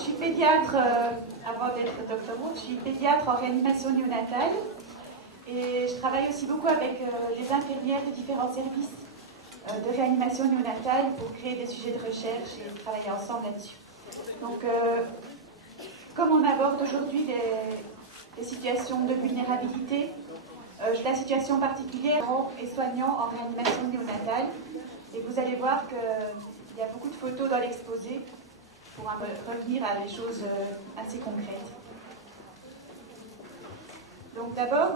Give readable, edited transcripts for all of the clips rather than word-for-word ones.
je suis pédiatre, avant d'être doctorante, je suis pédiatre en réanimation néonatale et je travaille aussi beaucoup avec les infirmières des différents services de réanimation néonatale pour créer des sujets de recherche et travailler ensemble là-dessus. Donc, comme on aborde aujourd'hui les situations de vulnérabilité, la situation particulière et soignants en réanimation néonatale, et vous allez voir qu'il y a beaucoup de photos dans l'exposé pour revenir à des choses assez concrètes. Donc d'abord,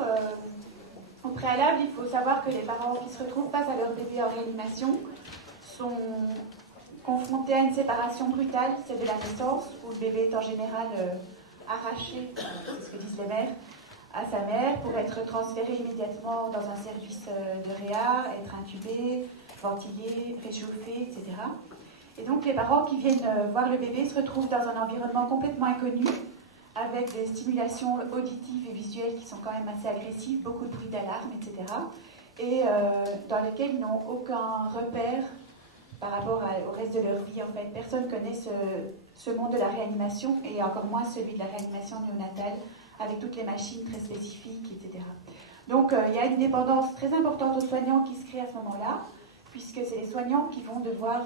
au préalable, il faut savoir que les parents qui se retrouvent face à leur bébé en réanimation sont confrontés à une séparation brutale, celle de la naissance, où le bébé est en général arraché, c'est ce que disent les mères, à sa mère pour être transféré immédiatement dans un service de réa, être intubé, ventilé, réchauffé, etc. Et donc les parents qui viennent voir le bébé se retrouvent dans un environnement complètement inconnu, avec des stimulations auditives et visuelles qui sont quand même assez agressives, beaucoup de bruit d'alarme, etc. Et dans lesquels ils n'ont aucun repère par rapport au reste de leur vie. En fait, personne ne connaît ce monde de la réanimation et encore moins celui de la réanimation néonatale, avec toutes les machines très spécifiques, etc. Donc il y a une dépendance très importante aux soignants qui se crée à ce moment-là, puisque c'est les soignants qui vont devoir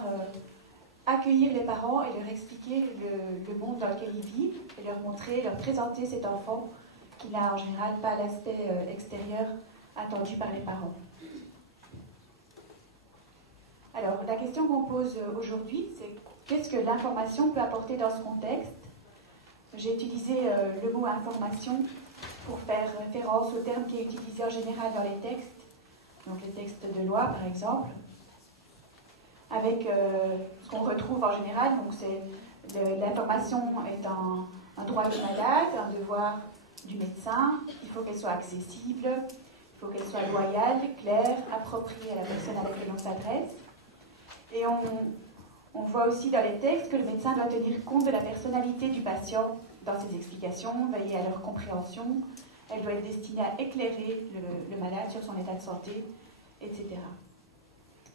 accueillir les parents et leur expliquer le monde dans lequel ils vivent, et leur montrer, leur présenter cet enfant qui n'a en général pas l'aspect extérieur attendu par les parents. Alors, la question qu'on pose aujourd'hui, c'est qu'est-ce que l'information peut apporter dans ce contexte? J'ai utilisé le mot information pour faire référence au terme qui est utilisé en général dans les textes, donc les textes de loi par exemple, avec ce qu'on retrouve en général. Donc l'information est un droit du malade, un devoir du médecin, il faut qu'elle soit accessible, il faut qu'elle soit loyale, claire, appropriée à la personne à laquelle on s'adresse. Et on voit aussi dans les textes que le médecin doit tenir compte de la personnalité du patient dans ses explications, veiller à leur compréhension. Elle doit être destinée à éclairer le malade sur son état de santé, etc.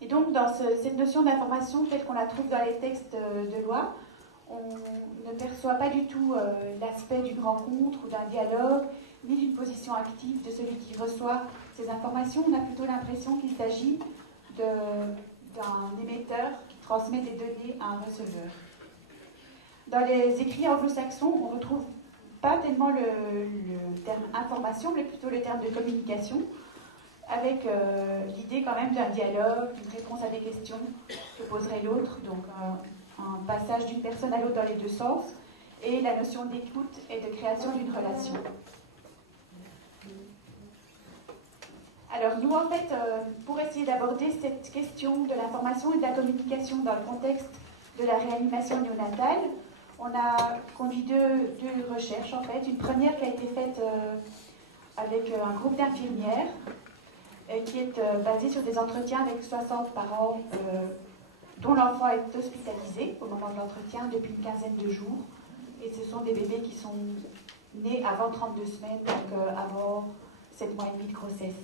Et donc, dans cette notion d'information telle qu'on la trouve dans les textes de loi, on ne perçoit pas du tout l'aspect d'une rencontre ou d'un dialogue, ni d'une position active de celui qui reçoit ces informations. On a plutôt l'impression qu'il s'agit d'un émetteur qui transmet des données à un receveur. Dans les écrits anglo-saxons, on ne retrouve pas tellement le terme information, mais plutôt le terme de communication, avec l'idée quand même d'un dialogue, d'une réponse à des questions que poserait l'autre, donc un passage d'une personne à l'autre dans les deux sens, et la notion d'écoute et de création d'une relation. Alors nous, en fait, pour essayer d'aborder cette question de l'information et de la communication dans le contexte de la réanimation néonatale, on a conduit deux recherches, en fait. Une première qui a été faite avec un groupe d'infirmières, qui est basée sur des entretiens avec 60 parents dont l'enfant est hospitalisé au moment de l'entretien depuis une quinzaine de jours. Et ce sont des bébés qui sont nés avant 32 semaines, donc avant 7 mois et demi de grossesse.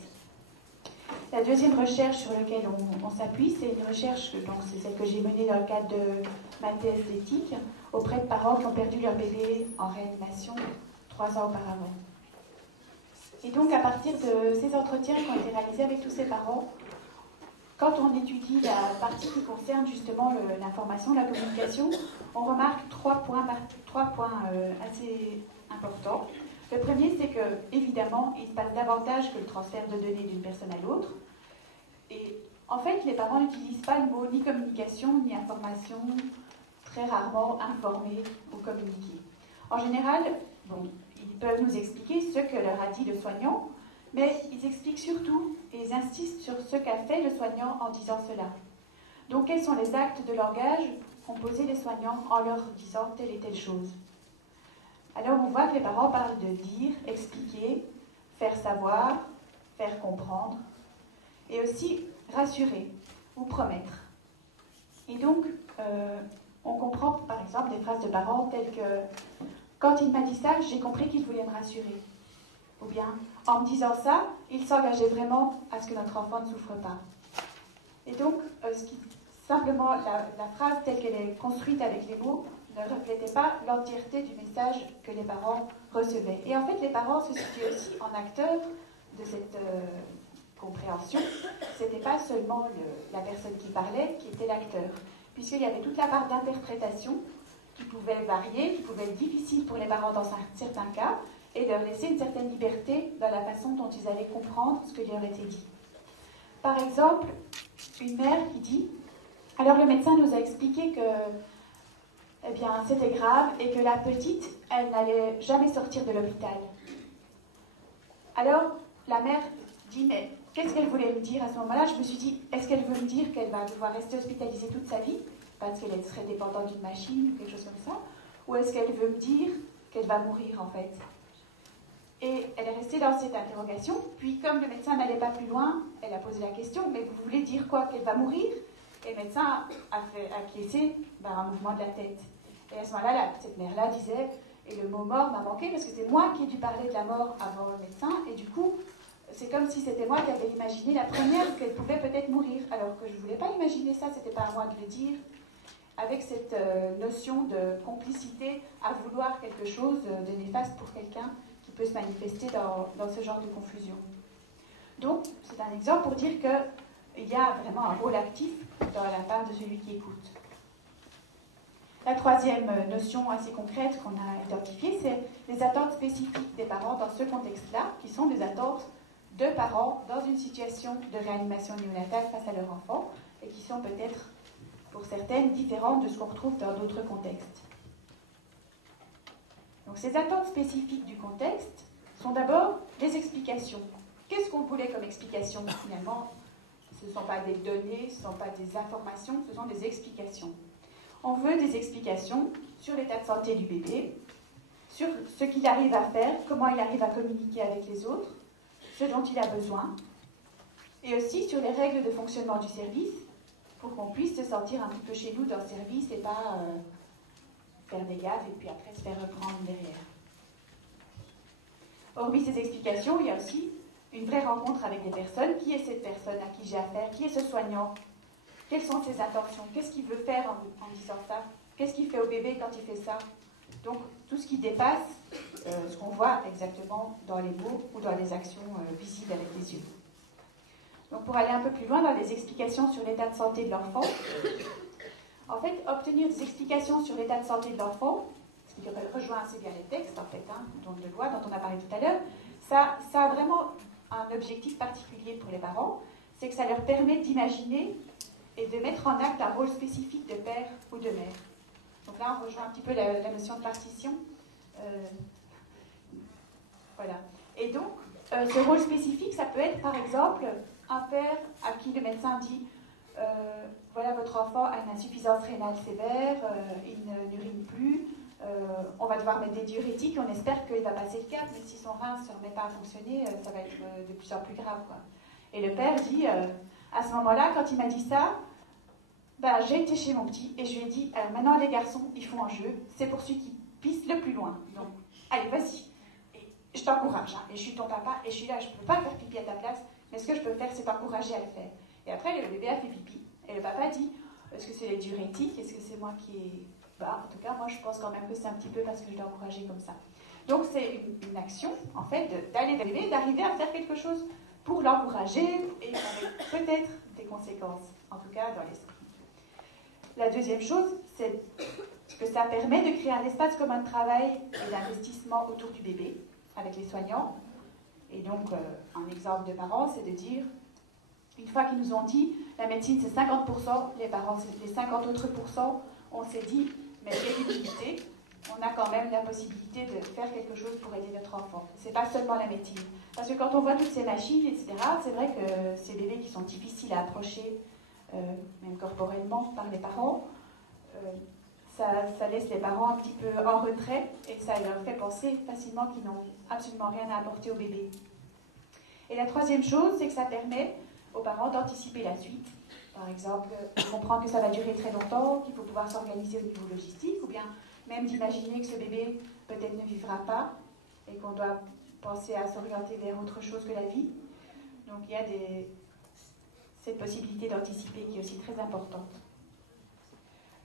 La deuxième recherche sur laquelle on s'appuie, c'est une recherche, donc c'est celle que j'ai menée dans le cadre de ma thèse d'éthique, auprès de parents qui ont perdu leur bébé en réanimation 3 ans auparavant. Et donc, à partir de ces entretiens qui ont été réalisés avec tous ces parents, quand on étudie la partie qui concerne justement l'information, la communication, on remarque trois points assez importants. Le premier, c'est que, évidemment, il se passe davantage que le transfert de données d'une personne à l'autre. Et en fait, les parents n'utilisent pas le mot ni communication, ni information, très rarement informer ou communiquer. En général, ils peuvent nous expliquer ce que leur a dit le soignant, mais ils expliquent surtout et ils insistent sur ce qu'a fait le soignant en disant cela. Donc, quels sont les actes de langage qu'ont posés les soignants en leur disant telle et telle chose? Alors, on voit que les parents parlent de dire, expliquer, faire savoir, faire comprendre, et aussi rassurer ou promettre. Et donc, on comprend par exemple des phrases de parents telles que « Quand il m'a dit ça, j'ai compris qu'il voulait me rassurer ». Ou bien « En me disant ça, il s'engageait vraiment à ce que notre enfant ne souffre pas ». Et donc, simplement, la phrase telle qu'elle est construite avec les mots ne reflétait pas l'entièreté du message que les parents recevaient. Et en fait, les parents se situaient aussi en acteurs de cette compréhension. Ce n'était pas seulement la personne qui parlait qui était l'acteur, puisqu'il y avait toute la part d'interprétation qui pouvait varier, qui pouvait être difficile pour les parents dans certains cas, et leur laisser une certaine liberté dans la façon dont ils allaient comprendre ce que leur était dit. Par exemple, une mère qui dit « Alors le médecin nous a expliqué que eh bien, c'était grave et que la petite, elle n'allait jamais sortir de l'hôpital. » Alors la mère dit « Mais qu'est-ce qu'elle voulait me dire à ce moment-là ?» Je me suis dit « Est-ce qu'elle veut me dire qu'elle va devoir rester hospitalisée toute sa vie parce qu'elle serait dépendante d'une machine ou quelque chose comme ça? Ou est-ce qu'elle veut me dire qu'elle va mourir en fait ?» Et elle est restée dans cette interrogation. Puis, comme le médecin n'allait pas plus loin, elle a posé la question « Mais vous voulez dire quoi? Qu'elle va mourir ?» Et le médecin a acquiescé un mouvement de la tête. Et à ce moment-là, cette mère-là disait « Et le mot mort m'a manqué parce que c'est moi qui ai dû parler de la mort avant le médecin. Et du coup, c'est comme si c'était moi qui avais imaginé la première qu'elle pouvait peut-être mourir. Alors que je ne voulais pas imaginer ça, c'était pas à moi de le dire. » Avec cette notion de complicité à vouloir quelque chose de néfaste pour quelqu'un qui peut se manifester dans ce genre de confusion. Donc, c'est un exemple pour dire qu'il y a vraiment un rôle actif dans la part de celui qui écoute. La troisième notion assez concrète qu'on a identifiée, c'est les attentes spécifiques des parents dans ce contexte-là, qui sont des attentes de parents dans une situation de réanimation néonatale face à leur enfant, et qui sont peut-être, pour certaines, différentes de ce qu'on retrouve dans d'autres contextes. Donc ces attentes spécifiques du contexte sont d'abord les explications. Qu'est-ce qu'on voulait comme explication? Finalement, ce ne sont pas des données, ce ne sont pas des informations, ce sont des explications. On veut des explications sur l'état de santé du bébé, sur ce qu'il arrive à faire, comment il arrive à communiquer avec les autres, ce dont il a besoin, et aussi sur les règles de fonctionnement du service, pour qu'on puisse se sentir un petit peu chez nous dans le service et pas faire des gaffes et puis après se faire reprendre derrière. Hormis ces explications, il y a aussi une vraie rencontre avec des personnes. Qui est cette personne à qui j'ai affaire? Qui est ce soignant? Quelles sont ses intentions? Qu'est-ce qu'il veut faire en disant ça? Qu'est-ce qu'il fait au bébé quand il fait ça? Donc, tout ce qui dépasse ce qu'on voit exactement dans les mots ou dans les actions visibles avec les yeux. Donc, pour aller un peu plus loin dans les explications sur l'état de santé de l'enfant, en fait, obtenir des explications sur l'état de santé de l'enfant, ce qui rejoint assez bien les textes, en fait, donc de loi dont on a parlé tout à l'heure, ça a vraiment un objectif particulier pour les parents, c'est que ça leur permet d'imaginer et de mettre en acte un rôle spécifique de père ou de mère. Donc là, on rejoint un petit peu la notion de partition. Voilà. Et donc, ce rôle spécifique, ça peut être, par exemple, un père à qui le médecin dit voilà, votre enfant a une insuffisance rénale sévère, il n'urine plus, on va devoir mettre des diurétiques, on espère qu'il va passer le cap, mais si son rein ne se remet pas à fonctionner, ça va être de plus en plus grave, quoi. Et le père dit, à ce moment-là, quand il m'a dit ça, j'ai été chez mon petit et je lui ai dit, alors maintenant les garçons, ils font un jeu, c'est pour celui qui pisse le plus loin. Donc, allez, vas-y. Et je t'encourage, et je suis ton papa, et je suis là, je ne peux pas faire pipi à ta place, mais ce que je peux faire, c'est t'encourager à le faire. Et après, le bébé a fait pipi. Et le papa dit, est-ce que c'est les diurétiques? Est-ce que c'est moi qui ai... en tout cas, moi, je pense quand même que c'est un petit peu parce que je l'ai encouragé comme ça. Donc, c'est une action, en fait, d'aller vers le bébé, d'arriver à faire quelque chose pour l'encourager et avec peut-être des conséquences, en tout cas dans l'esprit. La deuxième chose, c'est que ça permet de créer un espace commun de travail et d'investissement autour du bébé avec les soignants. Et donc, un exemple de parents, c'est de dire, une fois qu'ils nous ont dit, la médecine c'est 50%, les parents c'est les 50 autres %, on s'est dit, mais crédibilité, on a quand même la possibilité de faire quelque chose pour aider notre enfant. C'est pas seulement la médecine. Parce que quand on voit toutes ces machines, etc., c'est vrai que ces bébés qui sont difficiles à approcher, même corporellement, par les parents, ça laisse les parents un petit peu en retrait et ça leur fait penser facilement qu'ils n'ont absolument rien à apporter au bébé. Et la troisième chose, c'est que ça permet aux parents d'anticiper la suite. Par exemple, comprendre que ça va durer très longtemps, qu'il faut pouvoir s'organiser au niveau logistique, ou bien même d'imaginer que ce bébé peut-être ne vivra pas et qu'on doit penser à s'orienter vers autre chose que la vie. Donc il y a cette possibilité d'anticiper qui est aussi très importante.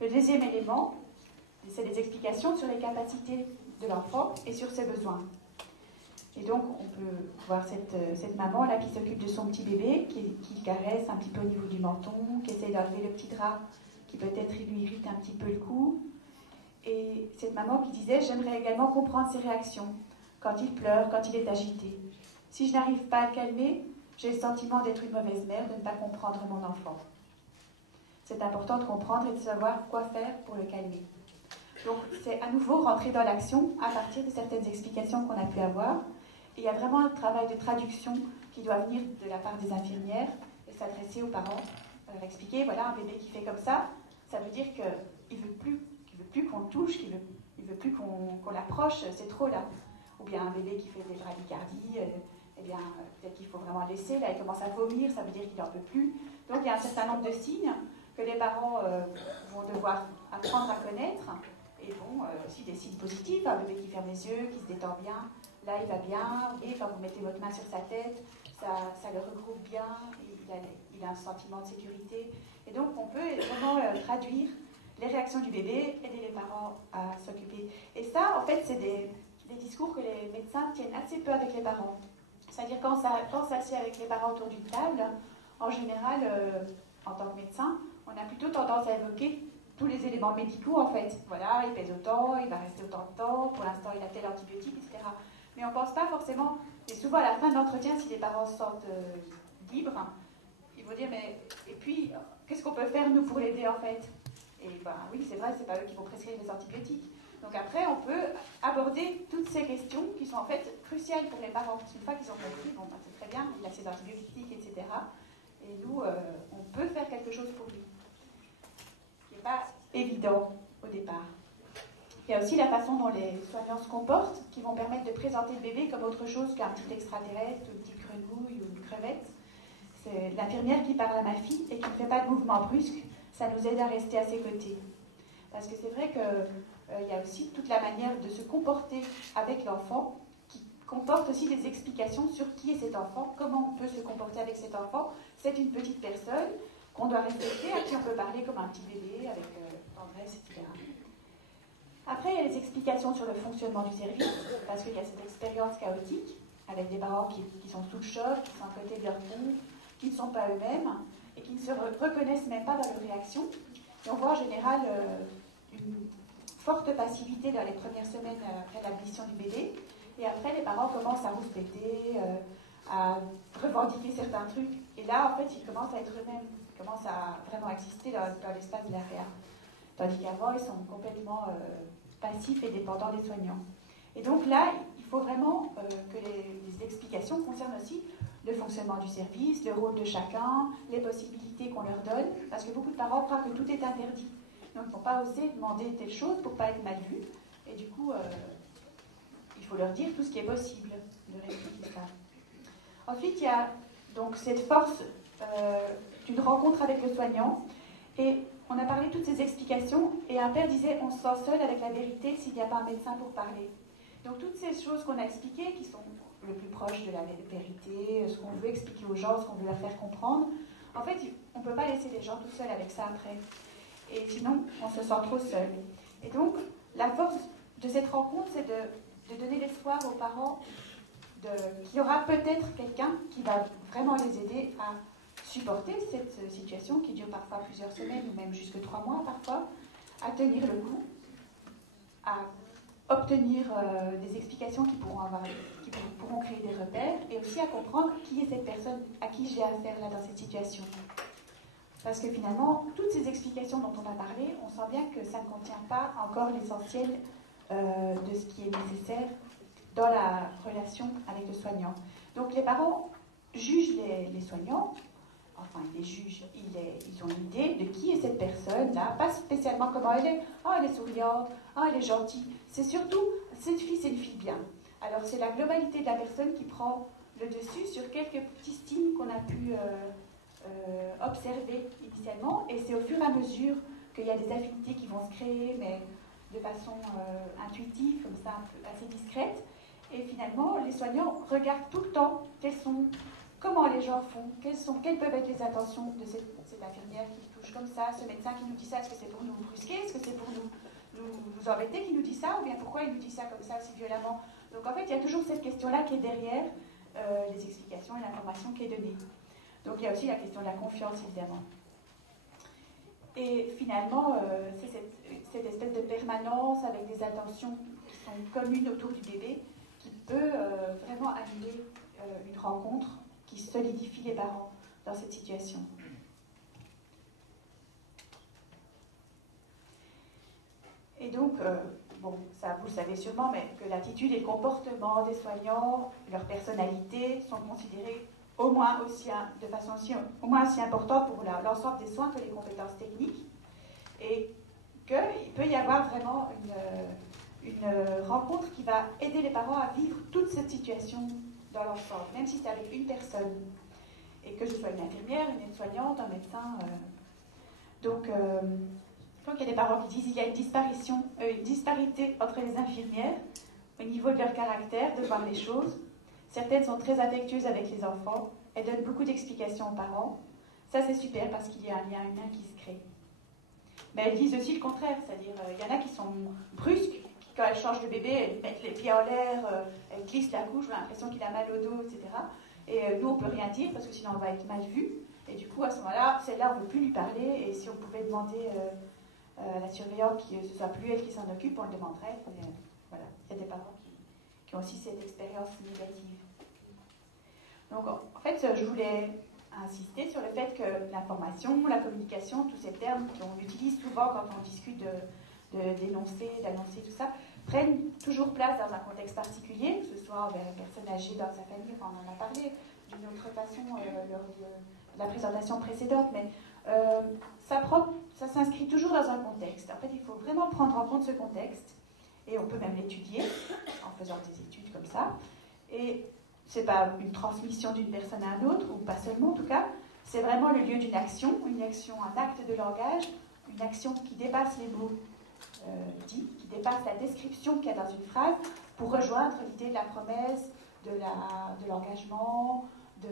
Le deuxième élément, c'est des explications sur les capacités de l'enfant et sur ses besoins. Et donc, on peut voir cette maman là qui s'occupe de son petit bébé, qui le caresse un petit peu au niveau du menton, qui essaye d'enlever le petit drap qui peut-être lui irrite un petit peu le cou. Et cette maman qui disait « J'aimerais également comprendre ses réactions, quand il pleure, quand il est agité. Si je n'arrive pas à le calmer, j'ai le sentiment d'être une mauvaise mère, de ne pas comprendre mon enfant. C'est important de comprendre et de savoir quoi faire pour le calmer. » Donc, c'est à nouveau rentrer dans l'action à partir de certaines explications qu'on a pu avoir. Et il y a vraiment un travail de traduction qui doit venir de la part des infirmières et s'adresser aux parents, leur expliquer, voilà, un bébé qui fait comme ça veut dire qu'il ne veut plus qu'on le touche, qu'il ne veut plus qu'on l'approche, c'est trop là. Ou bien un bébé qui fait des bradycardies, eh bien, peut-être qu'il faut vraiment laisser, là, il commence à vomir, ça veut dire qu'il n'en peut plus. Donc, il y a un certain nombre de signes que les parents vont devoir apprendre à connaître. Et bon, aussi des signes positifs, un bébé qui ferme les yeux, qui se détend bien, là il va bien, et quand vous mettez votre main sur sa tête, ça le regroupe bien, il a un sentiment de sécurité. Et donc on peut vraiment traduire les réactions du bébé, aider les parents à s'occuper. Et ça, en fait, c'est des discours que les médecins tiennent assez peu avec les parents. C'est-à-dire quand on s'assied avec les parents autour d'une table, en général, en tant que médecin, on a plutôt tendance à évoquer tous les éléments médicaux, en fait. Voilà, il pèse autant, il va rester autant de temps, pour l'instant il a tel antibiotique, etc. Mais on ne pense pas forcément, et souvent à la fin de l'entretien, si les parents se sentent libres, ils vont dire, mais, et puis, qu'est-ce qu'on peut faire, nous, pour l'aider, en fait? Et ben oui, c'est vrai, c'est pas eux qui vont prescrire les antibiotiques. Donc après, on peut aborder toutes ces questions qui sont en fait cruciales pour les parents. Parce qu'une fois qu'ils ont compris, bon, ben, c'est très bien, il a ses antibiotiques, etc. Et nous, on peut faire quelque chose pour lui. Ce n'est pas évident au départ. Il y a aussi la façon dont les soignants se comportent, qui vont permettre de présenter le bébé comme autre chose qu'un petit extraterrestre, une petite grenouille ou une crevette. C'est l'infirmière qui parle à ma fille et qui ne fait pas de mouvement brusque. Ça nous aide à rester à ses côtés. Parce que c'est vrai qu'il y a aussi toute la manière de se comporter avec l'enfant qui comporte aussi des explications sur qui est cet enfant, comment on peut se comporter avec cet enfant. C'est une petite personne qu'on doit respecter, à qui on peut parler comme un petit bébé, avec tendresse, etc. Après, il y a les explications sur le fonctionnement du service, parce qu'il y a cette expérience chaotique, avec des parents qui sont sous le choc, qui sont à côté de leur pompe, qui ne sont pas eux-mêmes, et qui ne se reconnaissent même pas dans leurs réactions. Et on voit en général une forte passivité dans les premières semaines après l'admission du bébé. Et après, les parents commencent à rouspéter, à revendiquer certains trucs. Et là, en fait, ils commencent à être eux-mêmes, ils commencent à vraiment exister dans l'espace de la réa. Tandis qu'avant, ils sont complètement passifs et dépendants des soignants. Et donc là, il faut vraiment que les explications concernent aussi le fonctionnement du service, le rôle de chacun, les possibilités qu'on leur donne, parce que beaucoup de parents croient que tout est interdit. Donc ils ne vont pas oser demander telle chose pour ne pas être mal vus. Et du coup, il faut leur dire tout ce qui est possible, leur expliquer ça. Ensuite, il y a donc cette force d'une rencontre avec le soignant. Et on a parlé de toutes ces explications, et un père disait, on se sent seul avec la vérité s'il n'y a pas un médecin pour parler. Donc toutes ces choses qu'on a expliquées, qui sont le plus proche de la vérité, ce qu'on veut expliquer aux gens, ce qu'on veut leur faire comprendre, en fait, on ne peut pas laisser les gens tout seuls avec ça après. Et sinon, on se sent trop seul. Et donc, la force de cette rencontre, c'est de donner l'espoir aux parents qu'il y aura peut-être quelqu'un qui va vraiment les aider à supporter cette situation qui dure parfois plusieurs semaines ou même jusque 3 mois parfois, à tenir le coup, à obtenir des explications qui pourront créer des repères, et aussi à comprendre qui est cette personne à qui j'ai affaire là dans cette situation. Parce que finalement, toutes ces explications dont on a parlé, on sent bien que ça ne contient pas encore l'essentiel de ce qui est nécessaire dans la relation avec le soignant. Donc les parents jugent les soignants. Enfin, ils les jugent, ils ont une idée de qui est cette personne-là, pas spécialement comment elle est. Oh, elle est souriante, oh, elle est gentille. C'est surtout, cette fille, c'est une fille bien. Alors, c'est la globalité de la personne qui prend le dessus sur quelques petits signes qu'on a pu observer initialement. Et c'est au fur et à mesure qu'il y a des affinités qui vont se créer, mais de façon intuitive, comme ça, un peu assez discrète. Et finalement, les soignants regardent tout le temps comment les gens font, quelles peuvent être les intentions de cette infirmière qui touche comme ça, ce médecin qui nous dit ça, est-ce que c'est pour nous brusquer, est-ce que c'est pour nous nous embêter qu'il nous dit ça, ou bien pourquoi il nous dit ça comme ça aussi violemment. Donc en fait, il y a toujours cette question-là qui est derrière les explications et l'information qui est donnée. Donc il y a aussi la question de la confiance, évidemment. Et finalement, c'est cette espèce de permanence avec des attentions qui sont communes autour du bébé qui peut vraiment annuler une rencontre qui solidifie les parents dans cette situation. Et donc, bon, ça vous le savez sûrement, mais que l'attitude et le comportement des soignants, leur personnalité sont considérés au moins aussi importante pour l'ensemble des soins que les compétences techniques, et qu'il peut y avoir vraiment une rencontre qui va aider les parents à vivre toute cette situation dans l'ensemble, même si c'est avec une personne, et que ce soit une infirmière, une aide-soignante, un médecin. Donc, il y a des parents qui disent qu'il y a une disparité entre les infirmières au niveau de leur caractère, de voir les choses. Certaines sont très affectueuses avec les enfants, elles donnent beaucoup d'explications aux parents. Ça, c'est super parce qu'il y a un lien humain qui se crée. Mais elles disent aussi le contraire, c'est-à-dire il y en a qui sont brusques, qui, quand elles changent de bébé, elles mettent les pieds en l'air, elles glissent la couche, on a l'impression qu'il a mal au dos, etc. Et nous, on ne peut rien dire parce que sinon on va être mal vu. Et du coup, à ce moment-là, celle-là, on ne veut plus lui parler. Et si on pouvait demander à la surveillante que ce ne soit plus elle qui s'en occupe, on le demanderait. Mais, voilà, il y a des parents qui ont aussi cette expérience négative. Donc, en fait, je voulais insister sur le fait que l'information, la communication, tous ces termes qu'on utilise souvent quand on discute de dénoncer, d'annoncer, tout ça, prennent toujours place dans un contexte particulier, que ce soit envers une personne âgée dans sa famille, enfin, on en a parlé d'une autre façon lors de la présentation précédente, mais ça s'inscrit toujours dans un contexte. En fait, il faut vraiment prendre en compte ce contexte, et on peut même l'étudier en faisant des études comme ça. Et c'est pas une transmission d'une personne à une autre, ou pas seulement en tout cas, c'est vraiment le lieu d'une action, un acte de langage, une action qui dépasse les mots dits, qui dépasse la description qu'il y a dans une phrase, pour rejoindre l'idée de la promesse, de l'engagement, du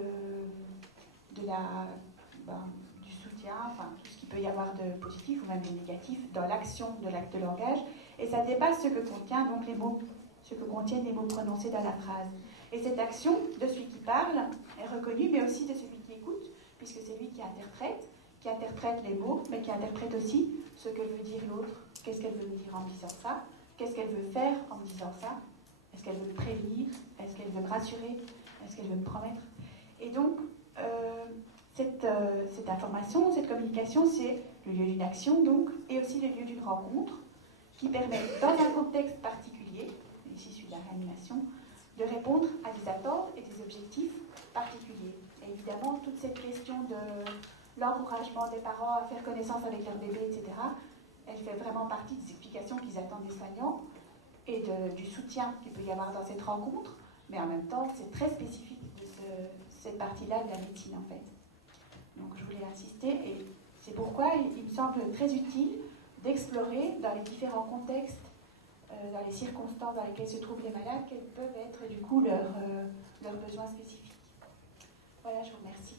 soutien, enfin tout ce qu'il peut y avoir de positif ou même de négatif dans l'action de l'acte de langage, et ça dépasse ce que contiennent donc les mots prononcés dans la phrase. Et cette action de celui qui parle est reconnue, mais aussi de celui qui écoute, puisque c'est lui qui interprète les mots, mais qui interprète aussi ce que veut dire l'autre. Qu'est-ce qu'elle veut me dire en me disant ça? Qu'est-ce qu'elle veut faire en me disant ça? Est-ce qu'elle veut me prévenir? Est-ce qu'elle veut me rassurer? Est-ce qu'elle veut me promettre? Et donc, cette information, cette communication, c'est le lieu d'une action, donc, et aussi le lieu d'une rencontre, qui permet, dans un contexte particulier, ici celui de la réanimation, de répondre à des attentes et des objectifs particuliers. Et évidemment, toute cette question de l'encouragement des parents à faire connaissance avec leur bébé, etc., elle fait vraiment partie des explications qu'ils attendent des soignants et du soutien qu'il peut y avoir dans cette rencontre, mais en même temps, c'est très spécifique de cette partie-là de la médecine, en fait. Donc, je voulais insister, et c'est pourquoi il me semble très utile d'explorer dans les différents contextes, dans les circonstances dans lesquelles se trouvent les malades, quels peuvent être du coup leurs besoins spécifiques. Voilà, je vous remercie.